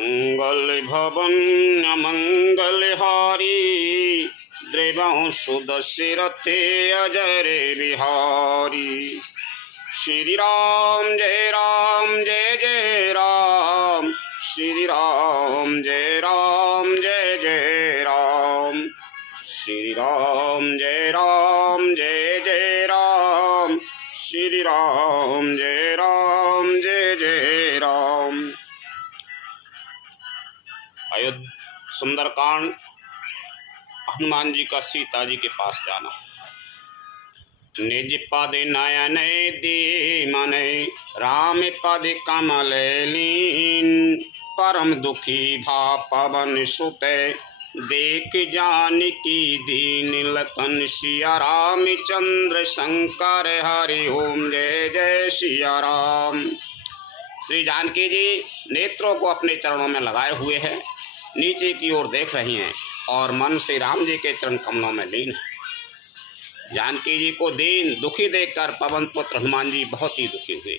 मंगल भवन अमंगल हारी, द्रवंशु दशरथे अजय बिहारी। श्री राम जय जय राम, श्री राम जय जय राम, श्री राम जय राम, श्री राम जय जय राम। अयोध्या सुंदरकांड। हनुमान जी का सीता जी के पास जाना। निज पद नयन दीमन, राम पद कमल लीन। परम दुखी भा पवन सुत, देख जानकी दीन। लखन सिया राम चंद्र शंकर, हरि ओम जय जय सिया राम। श्री जानकी जी नेत्रों को अपने चरणों में लगाए हुए हैं, नीचे की ओर देख रही हैं और मन श्री राम जी के चरण कमलों में लीन है। जानकी जी को दीन दुखी देखकर पवन पुत्र हनुमान जी बहुत ही दुखी हुए।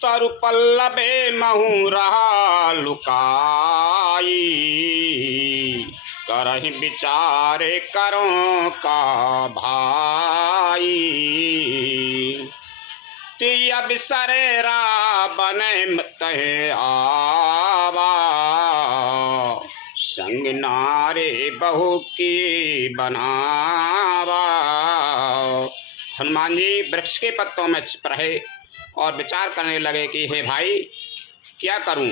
तरु पल्लवे महु रहा लुकाई, करहि विचारे करो का भाई। ती अवसरे रावण तह आवा, संग नारे बहु की बनावा। हनुमान जी वृक्ष के पत्तों में छिप रहे और विचार करने लगे कि हे भाई, क्या करूं,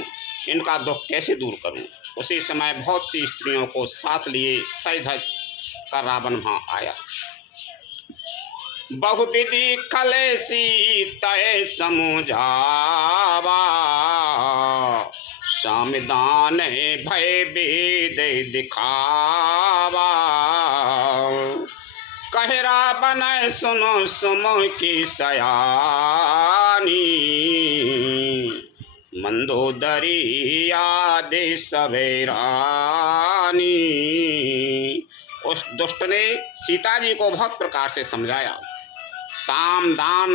इनका दुख कैसे दूर करूं। उसी समय बहुत सी स्त्रियों को साथ लिए सज धज कर रावण वहाँ आया। बहुविधि खलेसी तय समुझावा, सामदान भय वेद दिखावा। कह रावण सुनो सुमो की सयानी, मंदोदरी आदि सवेरानी। उस दुष्ट ने सीता जी को बहुत प्रकार से समझाया, साम दान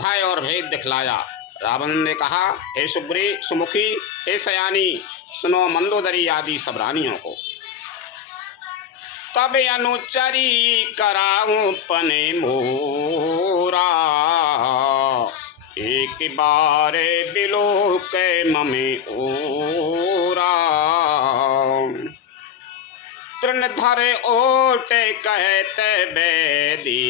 भय और भेद दिखलाया। रावण ने कहा, हे सुमुखी, हे सयानी, सुनो मंदोदरी आदि सब रानियों को। तब अनुचरी कराऊं पने मोरा, एक बार बिलो के ममे ओरा। तृण धर ओटे कहते बेदी,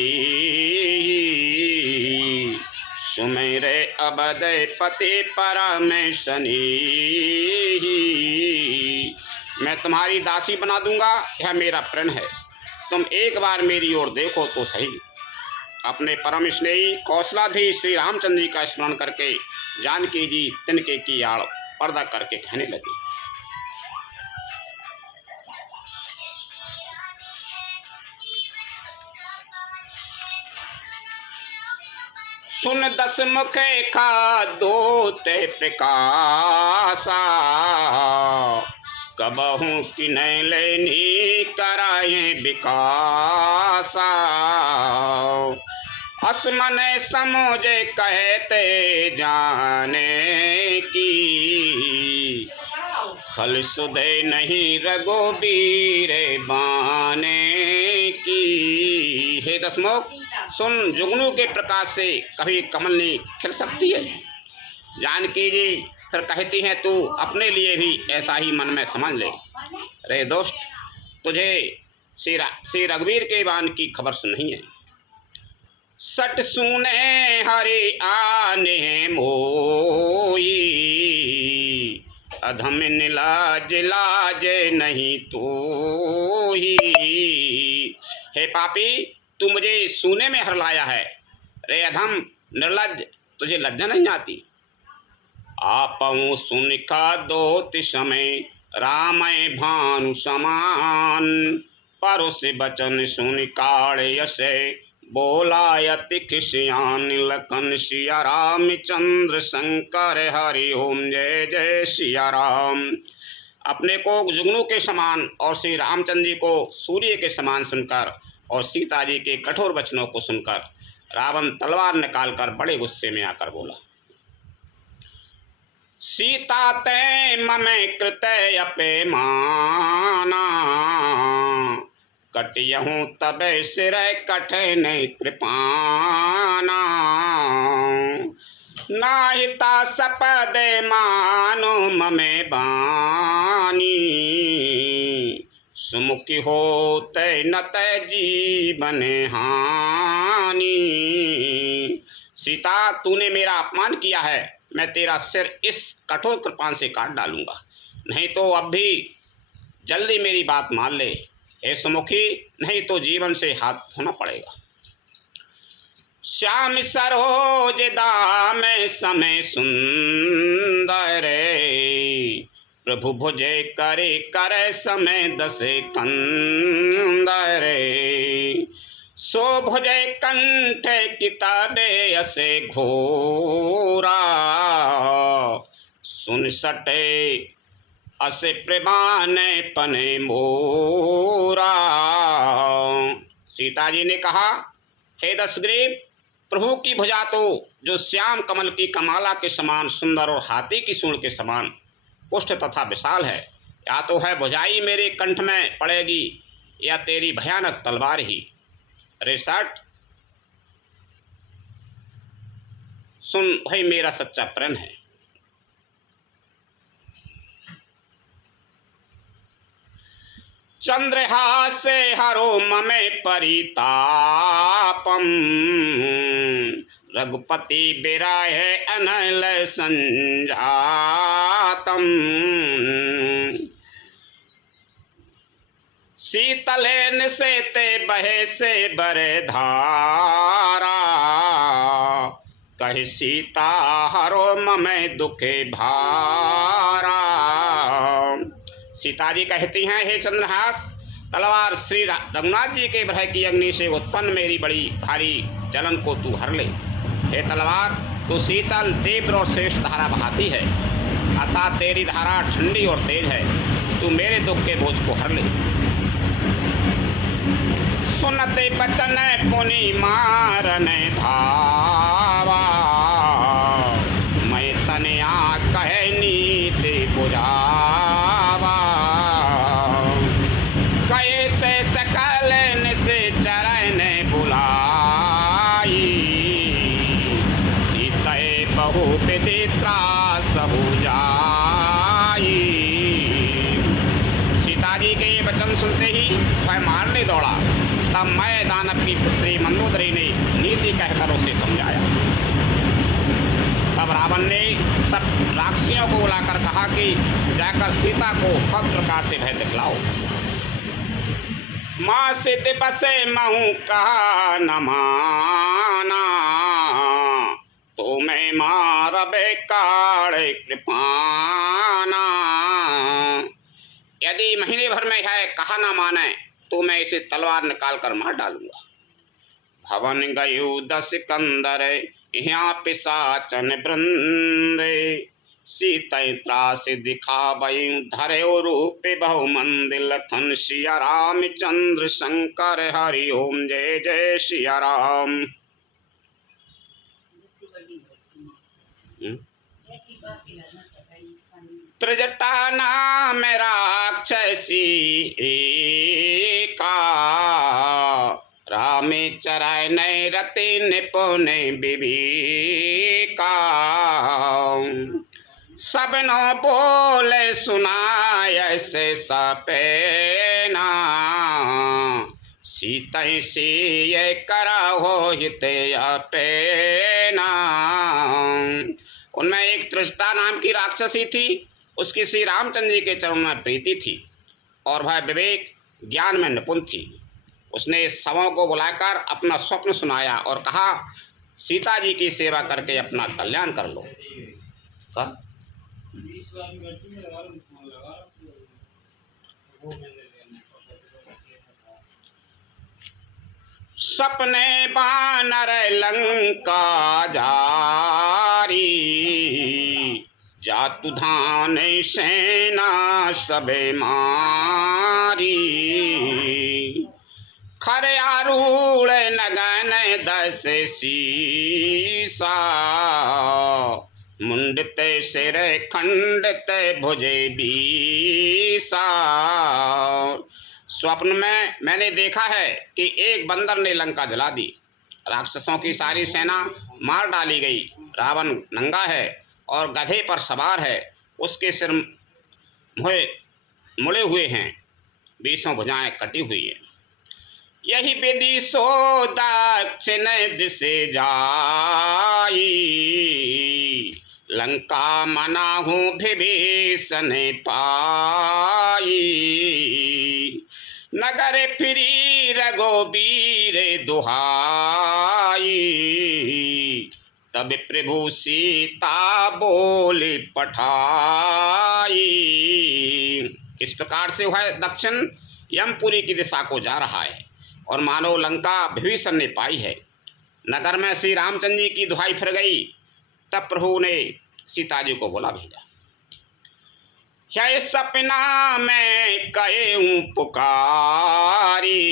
सुमेरे अबद पति परमेशनी। मैं तुम्हारी दासी बना दूंगा, यह मेरा प्रण है। तुम एक बार मेरी ओर देखो तो सही। अपने परम स्नेही कौशलाधीश श्री रामचंद्र जी का स्मरण करके जानकी जी तिनके की आड़ पर्दा करके कहने लगी, सुन दस मुखे का दोते प्रकाशा, कबहू कि नहीं लेनी कराए विकासा। असमन समझे कहते जाने की, खल सुधे नहीं रघुबीर बाने की। हे दसमुख, सुन, जुगनू के प्रकाश से कभी कमलनी खिल सकती है। जानकी जी फिर कहती हैं, तू अपने लिए भी ऐसा ही मन में समझ ले। रे दोस्त, तुझे श्री रघुवीर के बाण की खबर सुनी है। सट सुने हरि आने मोई, अधम निलाज लाज नहीं तो ही। हे पापी, तू मुझे सूने में हर लाया है। रे अधम निर्लज, तुझे लज्जा नहीं आती। आपहु सुन का दोत समय, रामय भानु समान। परुष बचन सुन काल यसे, बोलायति खिसियान। लखन सिया राम चंद्र शंकर, हरि ओम जय जय सिया राम। अपने को जुगनू के समान और श्री रामचंद्र जी को सूर्य के समान सुनकर और सीता जी के कठोर वचनों को सुनकर रावण तलवार निकालकर बड़े गुस्से में आकर बोला, सीता ते ममे कृत अपमाना कटियहूँ तबे सिर कठिन कृपाना नाहिता सपदे मानो ममे बानी सुमुखी होते न ते जीवन हानि। सीता तूने मेरा अपमान किया है, मैं तेरा सिर इस कठोर कृपान से काट डालूंगा, नहीं तो अब भी जल्दी मेरी बात मान ले हे सुमुखी, नहीं तो जीवन से हाथ धोना पड़ेगा। श्याम सरोज दाम समय सुंदर प्रभु भुजे करे करे समय दसे कंदर सो भुजे कंठ किताबे असे घोरा सुन सटे असे प्रमाण पने मोरा। सीता जी ने कहा, हे दशग्रीव, प्रभु की भुजा तो जो श्याम कमल की कमाला के समान सुंदर और हाथी की सूंड के समान पुष्ट तथा विशाल है, या तो है भुजाई मेरे कंठ में पड़ेगी या तेरी भयानक तलवार ही। अरे सट सुन भाई, मेरा सच्चा प्रेम है। चंद्रहासे हरो ममे परितापम रघुपति बिराहे अनल संजातम शीतले निसेते बहे से बरे धारा कहि सीता हरो ममे दुखे भारा। सीता जी कहती हैं, हे चंद्रहास, तलवार श्री रघुनाथ जी के भय की अग्नि से उत्पन्न मेरी बड़ी भारी जलन को तू हर ले। हे तलवार, तू शीतल तीव्र और श्रेष्ठ धारा बहाती है, अतः तेरी धारा ठंडी और तेज है, तू मेरे दुख के बोझ को हर ले। सुनते बचन पुनि मारन धावा मैं तनया कहे नीति बुझावा कैसे सकल से चरण बुलाई सीते बहु विधि त्रास हो जाई। सीता जी के ये वचन सुनते ही वह मारने दौड़ा। तब मैं दानव की पुत्री मंदोदरी ने नीति कहकर उसे समझाया। तब रावण ने सब राक्षसियों को बुलाकर कहा कि जाकर सीता को भक्त प्रकार से भय दिखलाओ। माँ सिद्ध बसे महू कहा न माना तो मैं मारबे काड़े कृपाना। यदि महीने भर में है कहा न माने तो मैं इसे तलवार निकाल कर मार डालूंगा। भवन गयु दस कंदर यहाँ पिशाचन वृंदे सीतै त्रास दिखावई धरे रूप बहु मंदिर लखन सिया रामचंद्र शंकर हरि ओम जय जय सिया राम। त्रिजटा नाम राक्षसी एका रामे चराय नय रति निपुण विवेका सबनो बोले सुनाय से सपेना सीतै सिय करहो हित अपेना। उनमें एक त्रिजटा नाम की राक्षसी थी। उसकी श्री रामचंद्र जी के चरणों में प्रीति थी और वह विवेक ज्ञान में निपुण थी। उसने सबों को बुलाकर अपना स्वप्न सुनाया और कहा, सीता जी की सेवा करके अपना कल्याण कर लो। सपने बानर लंका जारी जातु धान सेना सबे मारी खरे आरूढ़ नगन दस सीसा मुंडित सिर खंडित भुजे बीसा। स्वप्न में मैंने देखा है कि एक बंदर ने लंका जला दी, राक्षसों की सारी सेना मार डाली गई। रावण नंगा है और गधे पर सवार है, उसके सिर मुड़े हुए हैं, बीसों भुजाएं कटी हुई हैं। यही विधि सो दक्षिण दिशे जाई, लंका मनाहू विभीषण पाई। नगर फिरी रघुबीर दुहाई, तब प्रभु सीता बोले पठाई। इस प्रकार से वह दक्षिण यमपुरी की दिशा को जा रहा है और मानो लंका विभीषण ने पाई है। नगर में श्री रामचंद्र जी की दुहाई फिर गई। तब प्रभु ने सीता जी को बोला भेजा, क्या सपना में कहूँ पुकारी,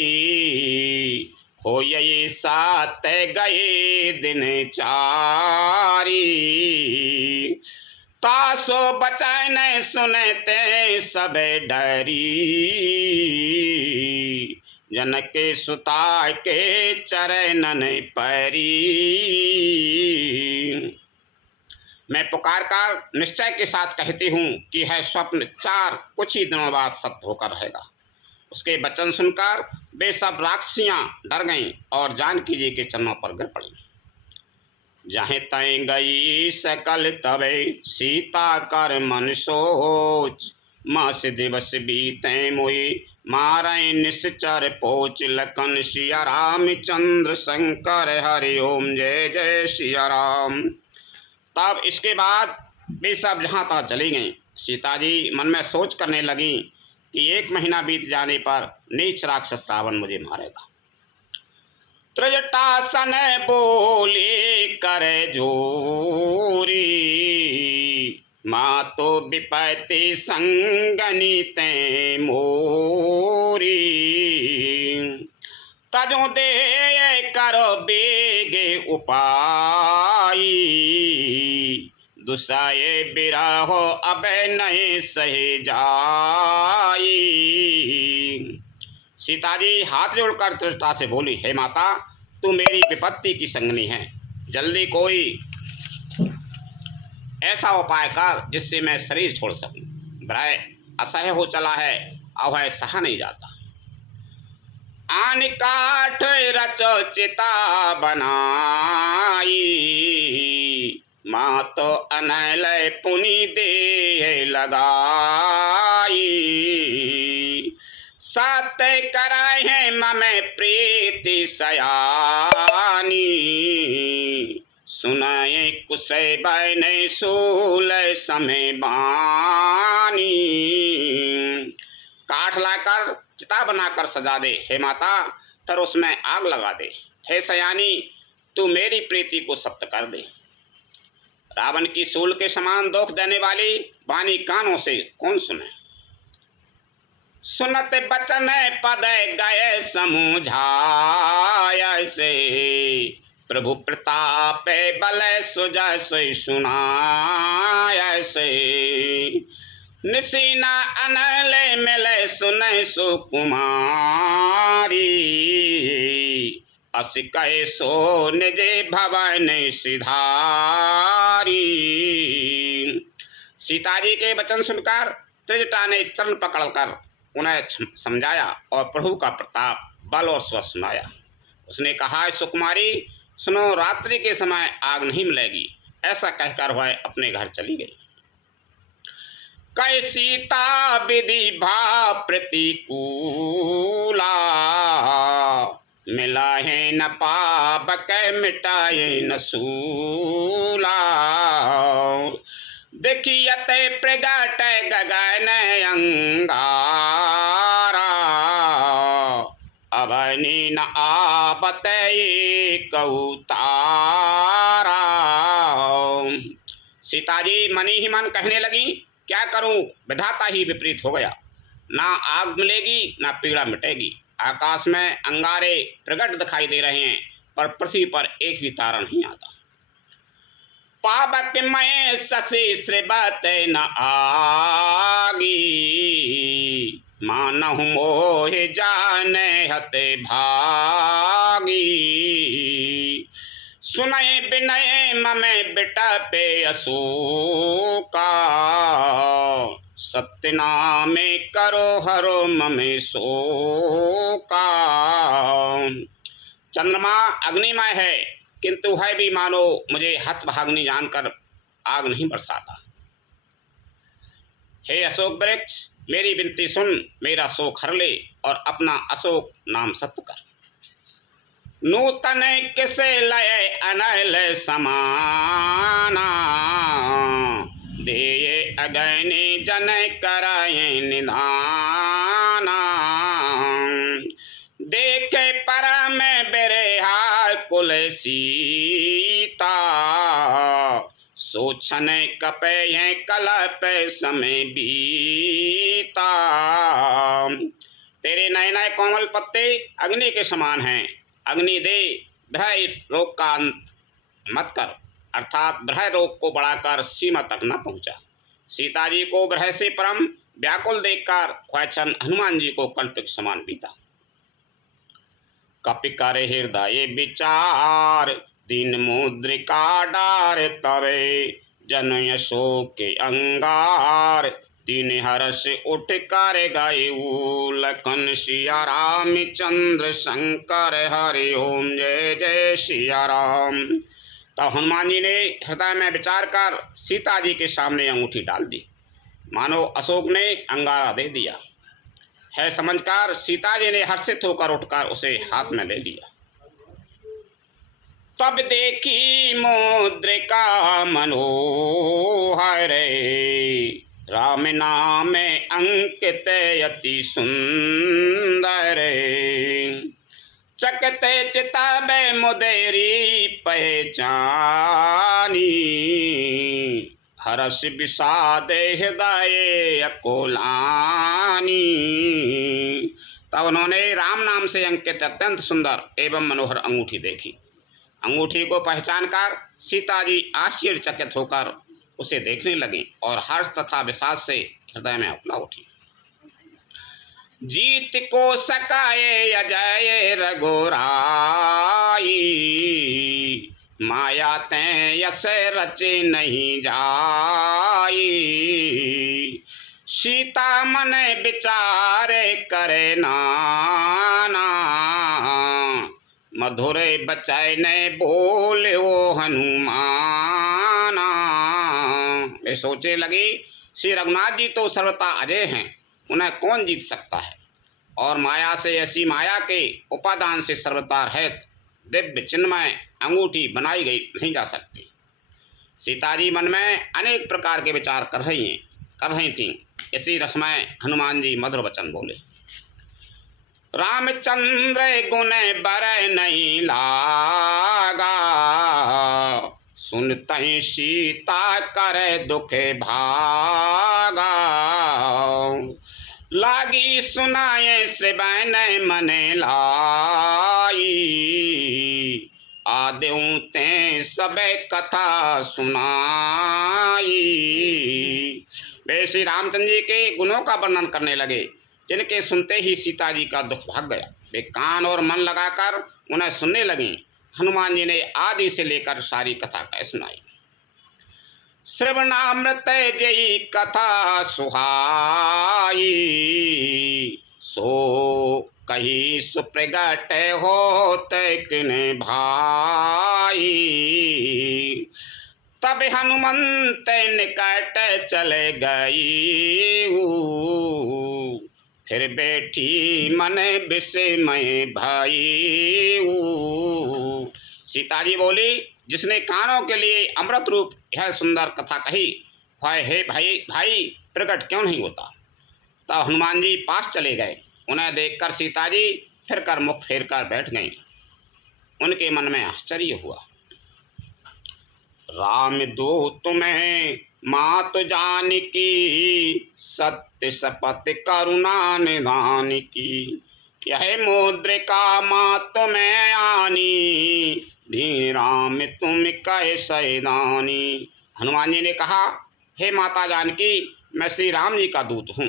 हो ये सात गए दिन चारी। तासो बचाए न सुनते सब डरी, जनक सुता के चरणन परी। मैं पुकार कर निश्चय के साथ कहती हूँ कि है स्वप्न कुछ ही दिनों बाद सत्य होकर रहेगा। उसके वचन सुनकर वे सब राक्षसियाँ डर गईं और जानकी जी के चरणों पर गिर पड़ी। जहाँ तय गई सकल तबे सीता कर मन सोच, मास दिवस बीते मोई मारे निश्चर पोच। लखन सिया रामचंद्र शंकर हरि ओम जय जय सिया राम। तब इसके बाद वे सब जहाँ तहाँ चली गईं। सीता जी मन में सोच करने लगी कि 1 महीना बीत जाने पर नीच राक्षस रावण मुझे मारेगा। त्रिजटासन बोले कर जोरी, माँ तो विपत्ति संगनी ते मोरी। तजो दे करो बेगे उपाई, दुसाए बिरहो अब नहीं सहे जाई। सीता जी हाथ जोड़कर त्रिजटा से बोली, हे माता, तू मेरी विपत्ति की संगनी है, जल्दी कोई ऐसा उपाय कर जिससे मैं शरीर छोड़ सकूं। भय असह्य हो चला है, अब है सहा नहीं जाता। आन काठ रचो चिता बनाई, माँ तो अनल पुनि दे लगाई। सात कराए हैं ममे प्रीति सयानी, सुनाए कुशे बैन सूल समय बानी। काठ लाकर चिता बनाकर सजा दे हे माता, फिर उसमें आग लगा दे। हे सयानी, तू मेरी प्रीति को सत्य कर दे। रावण की सूल के समान दुख देने वाली वाणी कानों से कौन सुने। सुनत बचन पद गए समुझाय से, प्रभु प्रताप बल सुजय से सुनाय से। निसीना अनल मिले सुनै सुकुमारी, अस कहे सो निज भवन सिधारी। सीता जी के वचन सुनकर त्रिजटा ने चरण पकड़कर उन्हें समझाया और प्रभु का प्रताप बल और स्व सुनाया। उसने कहा, सुकुमारी सुनो, रात्रि के समय आग नहीं मिलेगी। ऐसा कहकर वह अपने घर चली गई। कै सीता विधि भा प्रतिकूला, मिला है न पाप कै मिटाए न सूला। देखियते प्रगट गगन अंगारा, अवनी न आपत कौतारा। सीता जी मनी ही मन कहने लगी, क्या करूं, विधाता ही विपरीत हो गया। ना आग मिलेगी ना पीड़ा मिटेगी। आकाश में अंगारे प्रकट दिखाई दे रहे हैं पर पृथ्वी पर एक भी तारा नहीं आता। पावक मैं शशि श्रीबत न आगी, मानहु मोह जाने हते भागी। सुनय विनय ममे बिटपे अशोका, सत्य नामे करो हरो ममे शोका। चंद्रमा अग्निमय है, किंतु है भी मानो मुझे हतभाग्नि जानकर आग नहीं बरसाता। हे अशोक वृक्ष, मेरी विनती सुन, मेरा शोक हर ले और अपना अशोक नाम सत्य कर। नूतन किसे लय अनल समाना, देये अगैनी जन कराए निधाना। देखे परम बिरहा कुल सीता, सोचन कपे हैं कलप समय बीता। तेरे नए नए कोमल पत्ते अग्नि के समान हैं। अग्नि दे, भ्रह रोग का अंत मत कर, अर्थात भ्रह रोग को बढ़ाकर सीमा तक न पहुंचा। सीता जी को भ्रह से परम व्याकुल देखकर वह हनुमान जी को कल्प के समान बीता। कपि कर हृदय विचार, दीन मुद्रिका डार तवे, जन अशोक के अंगार। तीन हर्ष उठ कर गए लखन सिया राम चंद्र शंकर हरि ओम जय जय सिया राम। तब हनुमान जी ने हृदय में विचार कर सीता जी के सामने अंगूठी डाल दी, मानो अशोक ने अंगारा दे दिया है समझकर सीता जी ने हर्षित होकर उठकर उसे हाथ में ले लिया। तब देखी मुद्रिका मनोहर, राम नाम अंकित अति सुंदर। चकते चिताबे मुदेरी पहचानी, हर्ष विषाद हृदय अकोलानी। तब उन्होंने राम नाम से अंकित अत्यंत सुंदर एवं मनोहर अंगूठी देखी। अंगूठी को पहचानकर सीता जी आश्चर्यचकित होकर उसे देखने लगी और हर्ष तथा विषाद से हृदय में उफला उठी। जीत को सकाए अजय रघुराई, माया ते यस रचे नहीं जाई। सीता मन विचार करे नाना, मधुर बचाए ने बोले ओ हनुमाना। वे सोचने लगी, श्री रघुनाथ जी तो सर्वथा अजय हैं, उन्हें कौन जीत सकता है, और माया से ऐसी माया के उपादान से सर्वथा रहित दिव्य चिन्मय अंगूठी बनाई गई नहीं जा सकती। सीता जी मन में अनेक प्रकार के विचार कर रही थीं। इसी रस में हनुमान जी मधुर वचन बोले। रामचंद्र गुण बर नहीं लागा, सुनते सीता करे दुख भागा। लागी सुनाए श्रवण मन लाई, आद्यों ते सब कथा सुनाई। वे श्री रामचंद्र जी के गुणों का वर्णन करने लगे, जिनके सुनते ही सीता जी का दुख भाग गया। वे कान और मन लगाकर उन्हें सुनने लगी। हनुमान जी ने आदि से लेकर सारी कथा कह सुनाई। श्रवणामृत जयी कथा सुहाई, सो कही सुप्रगट होत किन भाई। तब हनुमंत निकट चले गई, फिर बैठी मन विस्मय भाई। सीता जी बोली, जिसने कानों के लिए अमृत रूप यह सुंदर कथा कही, वह हे भाई प्रकट क्यों नहीं होता। तब हनुमान जी पास चले गए। उन्हें देखकर सीता जी फिर कर मुख फेर कर बैठ गईं। उनके मन में आश्चर्य हुआ। राम दो तुम्हें मात जान की, सत्य शपथ करुणा निधान की। यह मुद्रिका मात में आनी, दीन राम तुम कैसे दानी। हनुमान जी ने कहा, हे माता जानकी, मैं श्री राम जी का दूत हूँ,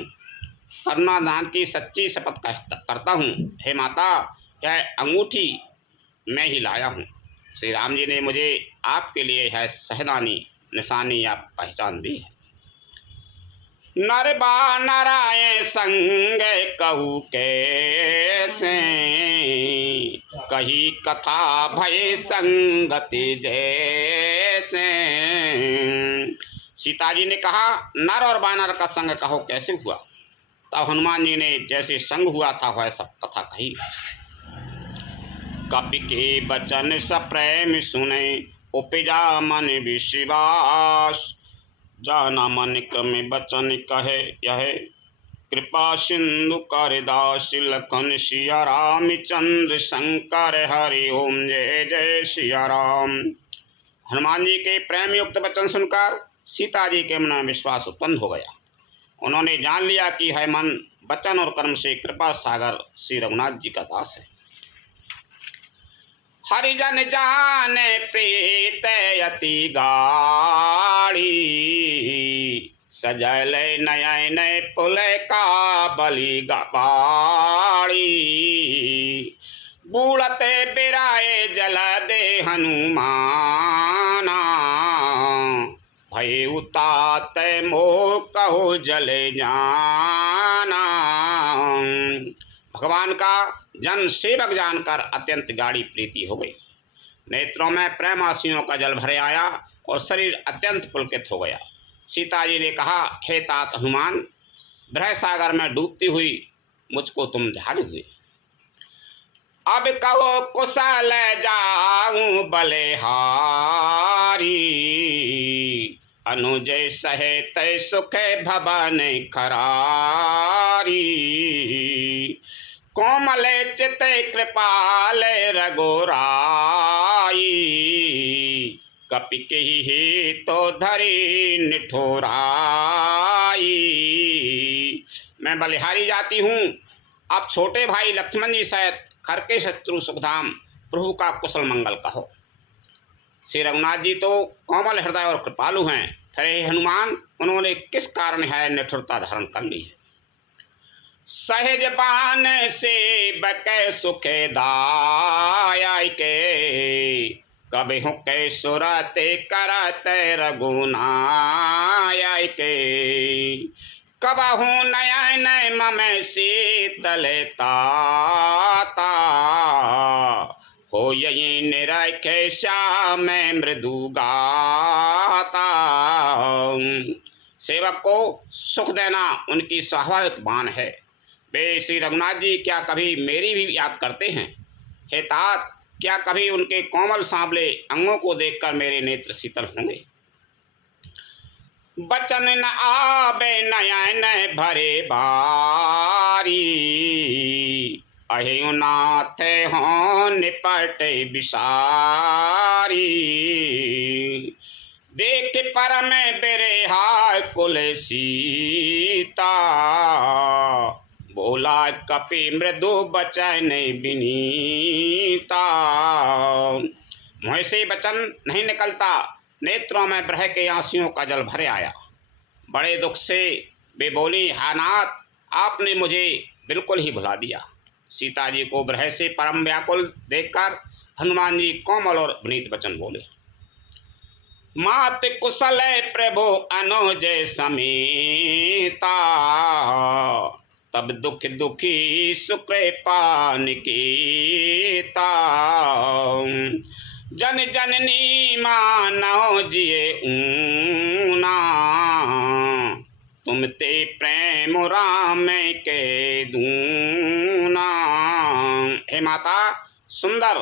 करुणा दान की सच्ची शपथ करता हूँ। हे माता, यह अंगूठी मैं ही लाया हूँ। श्री राम जी ने मुझे आपके लिए यह सहदानी निशानी आप पहचान दी है। नर बा नारायण संग कहू कैसे, कही कथा भय संगति जैसे। सीता जी ने कहा, नर और बानर का संग कहो कैसे हुआ। तब हनुमान जी ने जैसे संग हुआ था वह सब कथा कही। कपि के बचन सप्रेम सुने, उपजा मन विश्वास। जाना मन क्रम बचन कहे यह, कृपा सिंधु कारिदास। लखन सिया रामचंद्र शंकर हरि ओम जय जय सिया राम। हनुमान जी के प्रेम युक्त वचन सुनकर सीता जी के मन में विश्वास उत्पन्न हो गया। उन्होंने जान लिया कि है मन वचन और कर्म से कृपा सागर श्री रघुनाथ जी का दास है। हरिजन जाने प्रीत अति गाड़ी, सजल नयन पुल का बलि गबाड़ी। बूढ़ते बिराए जल दे हनुमाना, भय उतात मोह कहो जले जाना। भगवान का जन सेवक जानकर अत्यंत गाढ़ी प्रीति हो गई। नेत्रों में प्रेम आंसुओं का जल भरे आया और शरीर अत्यंत पुलकित हो गया। सीता जी ने कहा, हे तात हनुमान, भ्रय सागर में डूबती हुई मुझको तुम जहाज हुए। अब कहो कुशल जाऊं बलिहारी, अनुजय सहित सुख भवन खरारी। कोमल चित कृपाल रघुराई, कपि ही तो धरी निठोराई। मैं बलिहारी जाती हूँ, आप छोटे भाई लक्ष्मण जी सहित खर के शत्रु सुखधाम प्रभु का कुशल मंगल कहो। श्री रघुनाथ जी तो कोमल हृदय और कृपालु हैं, फिर हे हनुमान, उन्होंने किस कारण है निठुरता धारण कर ली है। सहज बान से बक सुखे दाय के, कभी हूँ के सुरते करते रघुनाय के। कबहू नयन मम शीतल ताता, हो यही निरखे श्याम मृदु गाता। सेवक को सुख देना उनकी स्वाभाविक बान है। वे श्री रघुनाथ जी क्या कभी मेरी भी याद करते हैं। हे तात, क्या कभी उनके कोमल सांवले अंगों को देखकर मेरे नेत्र शीतल होंगे। बचन न आबे नयन भरे बारी, अहेउ नाथ हो निपट बिसारी। देख परम बिरहा कुल सीता, बोला कपि मृदु बचन विनीता। मुँह से वचन नहीं निकलता, नेत्रों में ब्रह के आंसुओं का जल भरे आया। बड़े दुख से वे बोली, हा नाथ, आपने मुझे बिल्कुल ही भुला दिया। सीता जी को ब्रह से परम व्याकुल देखकर हनुमान जी कोमल और विनीत वचन बोले। मात कुशल प्रभु अनुज समेता, तब दुख दुखी शुक्र पान कीता। जन जननी मानव जिए ऊना, तुम ते प्रेम राम के दूना। हे माता, सुंदर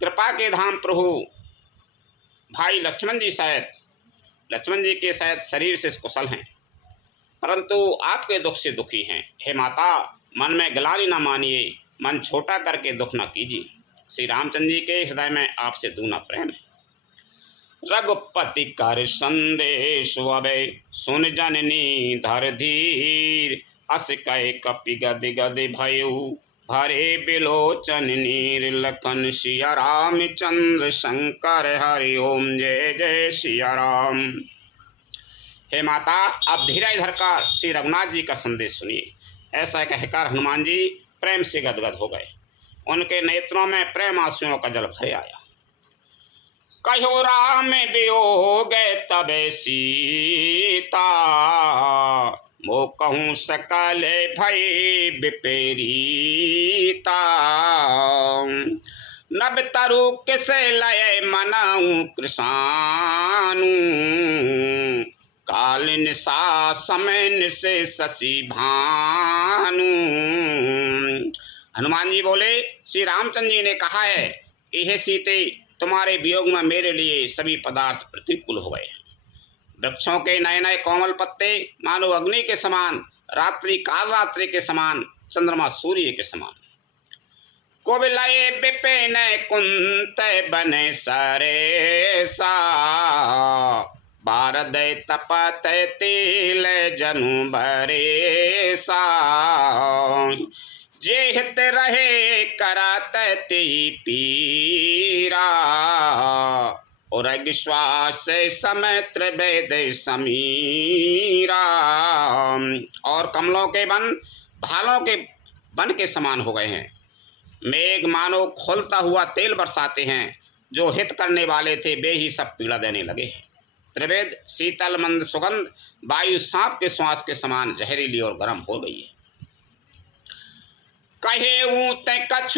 कृपा के धाम प्रभु भाई लक्ष्मण जी के शायद शरीर से कुशल हैं, परंतु आपके दुख से दुखी हैं। हे माता, मन में ग्लानि न मानिए, मन छोटा करके दुख न कीजिए। श्री रामचंद्र जी के हृदय में आपसे दूना प्रेम है। रघुपति कर संदेश अबे, सुन जननी धर धीर। अस कहे कपि गद गद भयउ, हरे बिलोचन नीर लखन सिया राम चंद्र शंकर हरि ओम जय जय सिया राम। हे माता, आप धीरे धर कर श्री रघुनाथ जी का संदेश सुनिए। ऐसा कहकर हनुमान जी प्रेम से गदगद हो गए। उनके नेत्रों में प्रेम आंसुओं का जल भर आया। कहो राम वियोग तब सीता, मो कहूँ सकल भय विपरीता। नब तरु किस लय मनाऊं कृषानु, काल निशा समय निशे शशि भानु। हनुमान जी बोले, श्री रामचंद्र जी ने कहा है कि हे सीते, तुम्हारे वियोग में मेरे लिए सभी पदार्थ प्रतिकूल हो गए। वृक्षों के नए नए कोमल पत्ते मानो अग्नि के समान, रात्रि काल रात्रि के समान, चंद्रमा सूर्य के समान। कोविलय विपिन कुंत बने सरेसा, बारद तपत तिल जनु बरेसा। जे हित रहे करत ती पीरा, और विश्वास समित्र वेद समीरा। और कमलों के वन भालों के वन के समान हो गए हैं। मेघ मानो खोलता हुआ तेल बरसाते हैं। जो हित करने वाले थे वे ही सब पीड़ा देने लगे हैं। त्रिवेद शीतल मंद सुगंध वायु सांप के श्वास के समान जहरीली और गर्म हो गई है। कहे ते कछु